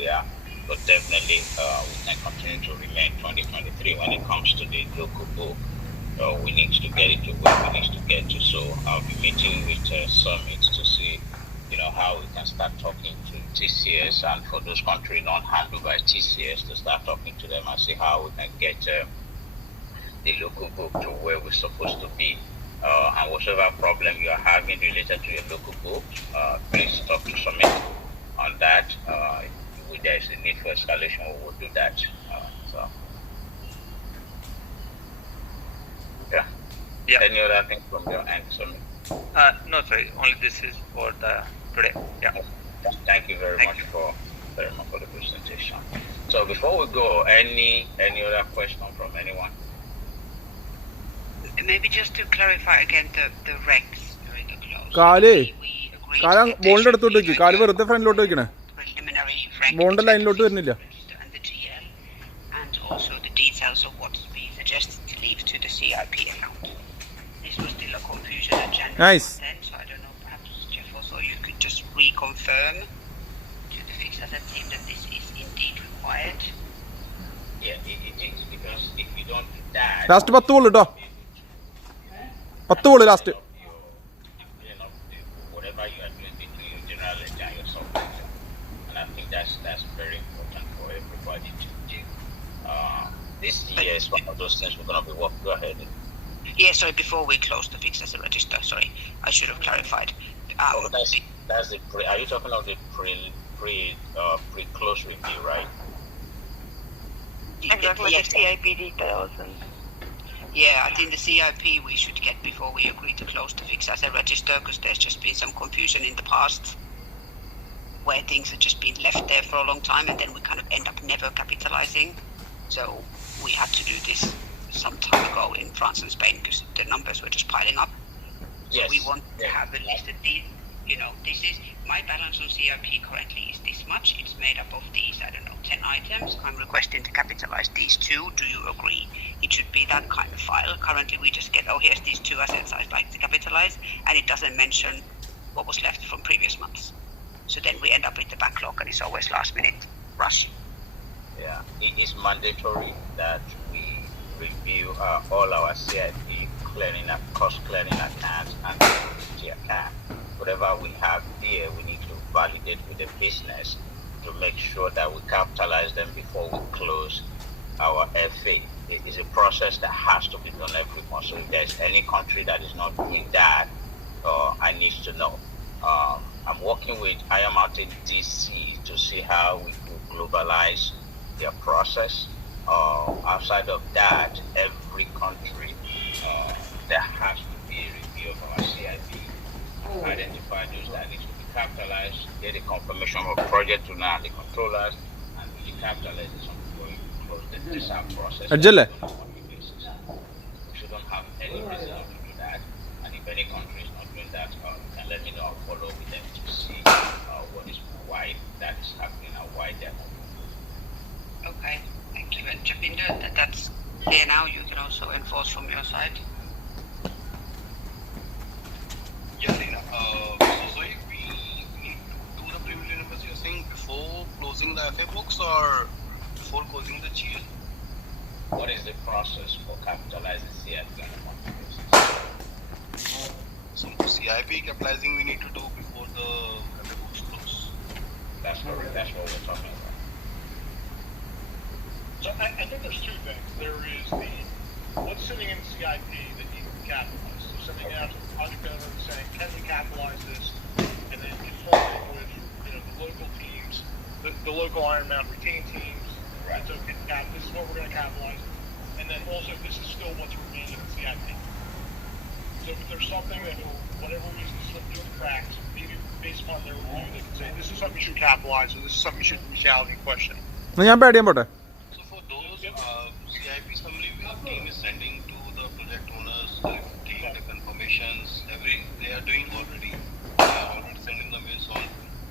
Yeah, but definitely we can continue to remain 2023 when it comes to the local book. We need to get it to where we need to get to. So I'll be meeting with summits to see, how we can start talking to TCS, and for those countries not handled by TCS, to start talking to them and see how we can get the local book to where we're supposed to be. And whatever problem you are having related to your local book, please talk to Summit on that. If there is a need for escalation, we will do that. Yeah. Any other thing from your end, Summit? No, sorry. Only this is for the today. Yeah. Thank you very much for the presentation. So before we go, any other question from anyone? Maybe just to clarify again the regs during the close. Kale. Karan bond എടുത്തോട്ട് വെക്ക്. കാല് വെറുതെ ഫ്രണ്ടിലോട്ട് വെക്കണേ. Bond ലൈനിലോട്ട് വരുന്നില്ല. And the GL, and also the details of what we suggested to leave to the CIP account. This was still a confusion in January. Nice. Then, so I don't know, perhaps Jeff also you could just reconfirm to the fixed asset team that this is indeed required. Yeah, it is, because if you don't do that, last 10 ball കേട്ടോ. 10 ball last. Whatever you are doing between your general ledger and your software ledger, and I think that's very important for everybody to do. This year is one of those things we're going to be working. Go ahead. Yeah, sorry, before we close the fixed asset register, sorry, I should have clarified. That's the are you talking of the pre-close review, right? Exactly, the CIP details. Yeah, I think the CIP we should get before we agree to close the fixed asset register, because there's just been some confusion in the past where things have just been left there for a long time, and then we kind of end up never capitalizing. So we had to do this some time ago in France and Spain because the numbers were just piling up. Yes. So we want to have at least this is my balance on CIP currently is this much. It's made up of these, 10 items. I'm requesting to capitalize these 2. Do you agree? It should be that kind of file. Currently we just get, here's these 2 assets I'd like to capitalize, and it doesn't mention what was left from previous months. So then we end up with the backlog, and it's always last minute rush. Yeah, it is mandatory that we review all our CIP cost clearing accounts and the account. Whatever we have there, we need to validate with the business to make sure that we capitalize them before we close our FA. It is a process that has to be done every month. So if there's any country that is not doing that, I need to know. I'm working with IAM out in DC to see how we could globalize their process. Outside of that, every country, there has to be a review of our CIP, identify those that need to be capitalized, get a confirmation of project to now the controllers, and we capitalize this before we close the design process. We shouldn't have any reason to do that, and if any country is not doing that, you can let me know. I'll follow with them to see why that is happening and why they're not doing it. Okay, thank you. And Japinder, that's clear now. You can also enforce from your side. Yes, Lena. So we need to do the preliminary numbers you're saying before closing the FA books or before closing the GL? What is the process for capitalizing CIP on a monthly basis? So CIP capitalizing we need to do before the FA books close. That's correct. That's what we're talking about. So I think there's 2 things. There is what's sitting in CIP that needs to be capitalized. So sending out to the project owner and saying, can we capitalize this? And then informing with the local teams, the local Iron Mountain retain teams. Right. So this is what we're going to capitalize. And then also this is still what's remaining in CIP. So if there's something that for whatever reason slip through the cracks, maybe based upon their review, they can say this is something you should capitalize or this is something you should reach out and question. ഞാൻ പേടിയാൻ പോട്ടെ.